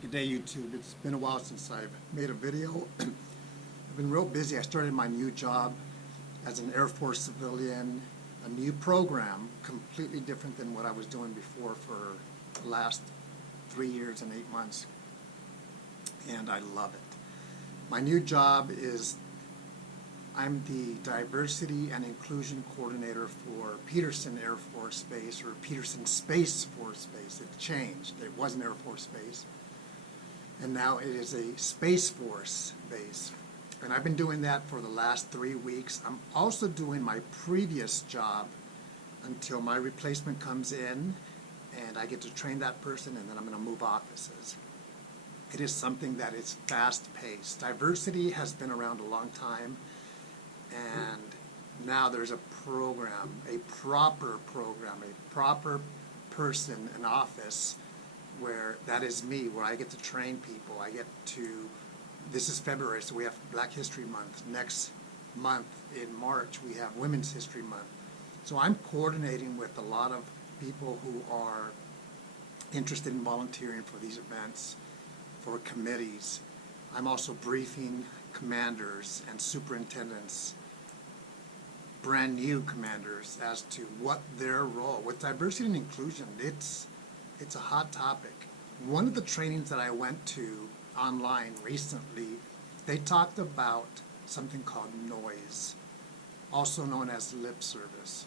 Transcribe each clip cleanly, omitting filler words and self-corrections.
Good day, YouTube. It's been a while since I've made a video. I've been real busy. I started my new job as an Air Force civilian, a new program, completely different than what I was doing before for the last 3 years and 8 months. And I love it. My new job is I'm the Diversity and Inclusion Coordinator for Peterson Air Force Base, or Peterson Space Force Base. It changed. It was an Air Force Base. And now it is a Space Force base. And I've been doing that for the last 3 weeks. I'm also doing my previous job until my replacement comes in and I get to train that person, and then I'm going to move offices. It is something that is fast-paced. Diversity has been around a long time, and now there's a program, a proper person, an office where that is me, where I get to train people. I get to, this is February, so we have Black History Month. Next month in March, we have Women's History Month. So I'm coordinating with a lot of people who are interested in volunteering for these events, for committees. I'm also briefing commanders and superintendents, brand new commanders, as to what their role, with diversity and inclusion, it's a hot topic. One of the trainings that I went to online recently, they talked about something called noise, also known as lip service.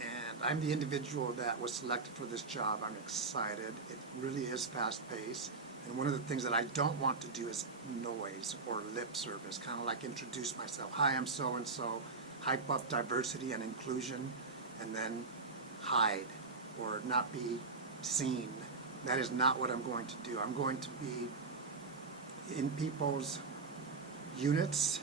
And I'm the individual that was selected for this job. I'm excited. It really is fast-paced. And one of the things that I don't want to do is noise or lip service, kind of like introduce myself. Hi, I'm so-and-so, hype up diversity and inclusion, and then hide or not be seen. That is not what I'm going to do. I'm going to be in people's units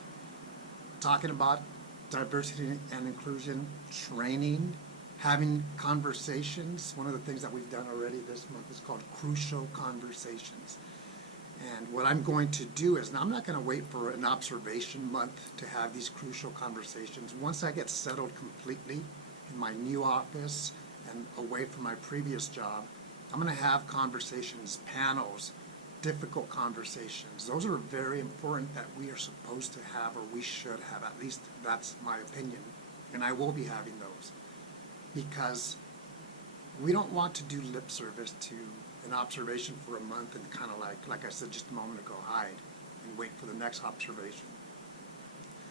talking about diversity and inclusion, training, having conversations. One of the things that we've done already this month is called Crucial Conversations. And what I'm going to do is, now I'm not going to wait for an observation month to have these crucial conversations. Once I get settled completely in my new office and away from my previous job, I'm going to have conversations, panels, difficult conversations. Those are very important that we are supposed to have, or we should have. At least that's my opinion. And I will be having those, because we don't want to do lip service to an observation for a month and kind of like I said just a moment ago, hide and wait for the next observation.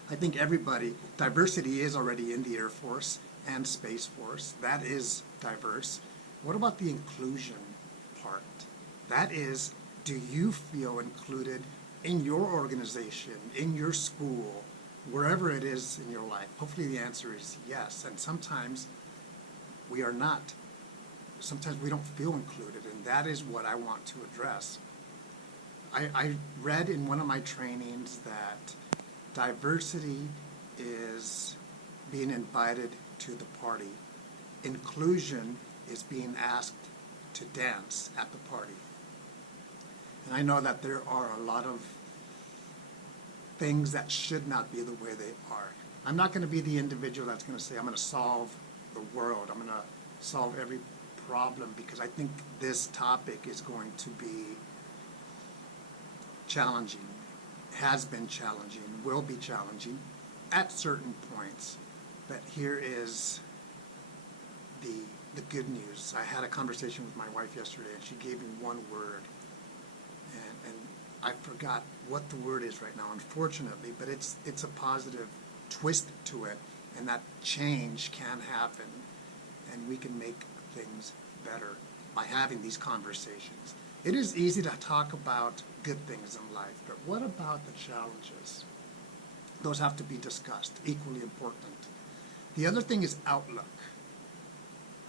I think everybody, diversity is already in the Air Force and Space Force. That is diverse. What about the inclusion part? That is, do you feel included in your organization, in your school, wherever it is in your life? Hopefully the answer is yes. And sometimes we are not. Sometimes we don't feel included, and that is what I want to address. I read in one of my trainings that diversity is being invited to the party. Inclusion is being asked to dance at the party. And I know that there are a lot of things that should not be the way they are. I'm not going to be the individual that's going to say, I'm going to solve the world, I'm going to solve every problem, because I think this topic is going to be challenging, has been challenging, will be challenging at certain points. But here is the good news. I had a conversation with my wife yesterday, and she gave me one word, and I forgot what the word is right now, unfortunately, but it's a positive twist to it, and that change can happen, and we can make things better by having these conversations. It is easy to talk about good things in life, but what about the challenges? Those have to be discussed, equally important. The other thing is outlook,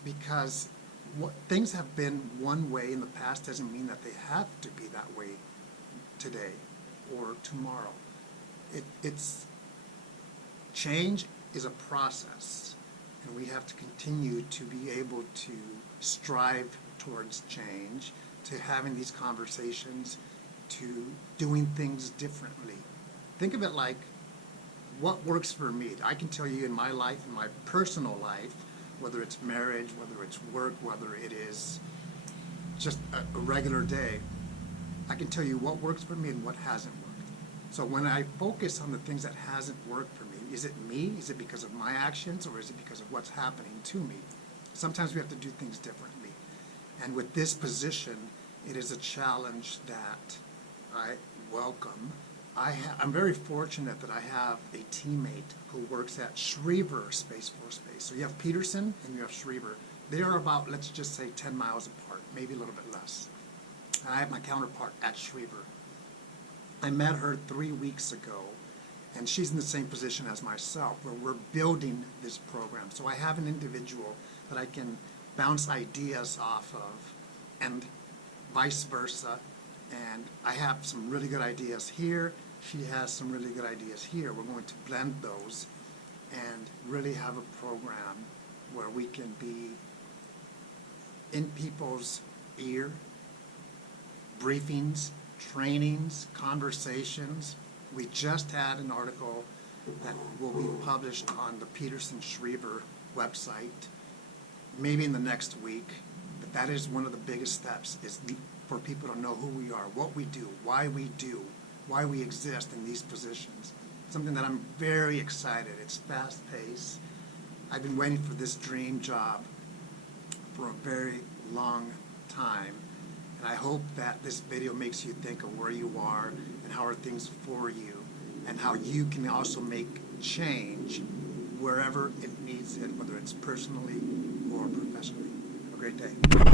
because things have been one way in the past doesn't mean that they have to be that way today or tomorrow. It's change is a process, and we have to continue to be able to strive towards change, to having these conversations, to doing things differently. Think of it like, what works for me? I can tell you in my life, in my personal life, whether it's marriage, whether it's work, whether it is just a regular day, I can tell you what works for me and what hasn't worked. So when I focus on the things that hasn't worked for me, is it me? Is it because of my actions, or is it because of what's happening to me? Sometimes we have to do things differently. And with this position, it is a challenge that I welcome. I'm very fortunate that I have a teammate who works at Schriever Space Force Base. So you have Peterson and you have Schriever. They are about, let's just say, 10 miles apart, maybe a little bit less. And I have my counterpart at Schriever. I met her 3 weeks ago, and she's in the same position as myself, where we're building this program. So I have an individual that I can bounce ideas off of, and vice versa. And I have some really good ideas here. She has some really good ideas here. We're going to blend those and really have a program where we can be in people's ear, briefings, trainings, conversations. We just had an article that will be published on the Peterson-Schriever website, maybe in the next week. But that is one of the biggest steps, is for people to know who we are, what we do, why we exist in these positions. Something that I'm very excited. It's fast-paced. I've been waiting for this dream job for a very long time. And I hope that this video makes you think of where you are and how are things for you, and how you can also make change wherever it needs it, whether it's personally or professionally. Have a great day.